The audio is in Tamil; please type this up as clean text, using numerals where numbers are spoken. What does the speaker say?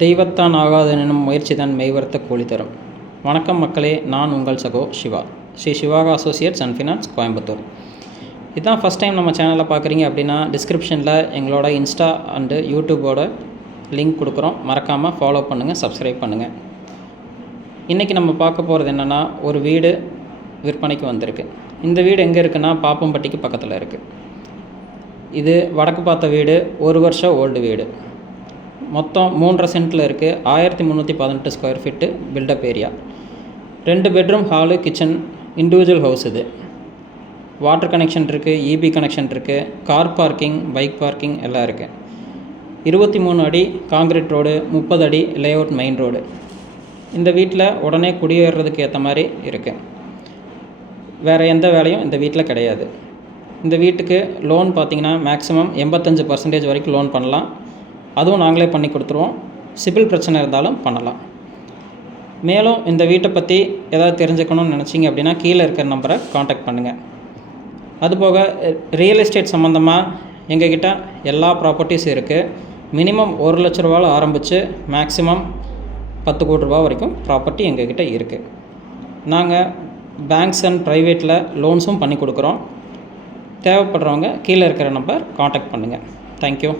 தெய்வத்தான் ஆகாதெனும் முயற்சிதான் மெய்வருத்த கூலி தரும். வணக்கம் மக்களே, நான் உங்கள் சகோ Siva, Sri Sivaka associates and finance, Coimbatore. இதுதான் ஃபஸ்ட் டைம் நம்ம சேனலை பார்க்குறீங்க அப்படின்னா டிஸ்கிரிப்ஷனில் எங்களோட இன்ஸ்டா அண்டு யூடியூபோட லிங்க் கொடுக்குறோம். மறக்காமல் ஃபாலோ பண்ணுங்கள், சப்ஸ்கிரைப் பண்ணுங்கள். இன்றைக்கி நம்ம பார்க்க போகிறது என்னென்னா, ஒரு வீடு விற்பனைக்கு வந்திருக்கு. இந்த வீடு எங்கே இருக்குன்னா பாப்பம்பட்டிக்கு பக்கத்தில் இருக்குது. இது வடக்கு பார்த்த வீடு, 1 வருஷம் ஓல்டு வீடு. மொத்தம் 3.5 சென்ட்டில் இருக்குது. 1318 square feet build up area. 2 bedroom, hall, kitchen, individual house. இது வாட்டர் கனெக்ஷன் இருக்குது, இபி கனெக்ஷன் இருக்குது, கார் பார்க்கிங், பைக் பார்க்கிங் எல்லாம் இருக்குது. 23 அடி காங்கிரீட் ரோடு, 30 அடி லேஅவுட் மெயின் ரோடு. இந்த வீட்டில் உடனே குடியேறதுக்கு ஏற்ற மாதிரி இருக்குது. வேறு எந்த வேலையும் இந்த வீட்டில் கிடையாது. இந்த வீட்டுக்கு லோன் பார்த்திங்கன்னா மேக்ஸிமம் 85% வரைக்கும் லோன் பண்ணலாம். அதுவும் நாங்களே பண்ணி கொடுத்துருவோம். சிபில் பிரச்சனை இருந்தாலும் பண்ணலாம். மேலும் இந்த வீட்டை பற்றி ஏதாவது தெரிஞ்சுக்கணும்னு நினச்சிங்க அப்படின்னா கீழே இருக்கிற நம்பரை காண்டாக்ட் பண்ணுங்கள். அதுபோக ரியல் எஸ்டேட் சம்மந்தமாக எங்ககிட்ட எல்லா ப்ராப்பர்ட்டிஸும் இருக்குது. மினிமம் 1 லட்ச ரூபாவில் ஆரம்பித்து மேக்ஸிமம் 10 கோடி ரூபா வரைக்கும் ப்ராப்பர்ட்டி எங்ககிட்ட இருக்குது. நாங்கள் பேங்க்ஸ் அண்ட் ப்ரைவேட்டில் லோன்ஸும் பண்ணி கொடுக்குறோம். தேவைப்படுறவங்க கீழே இருக்கிற நம்பர் காண்டாக்ட் பண்ணுங்கள். தேங்க்யூ.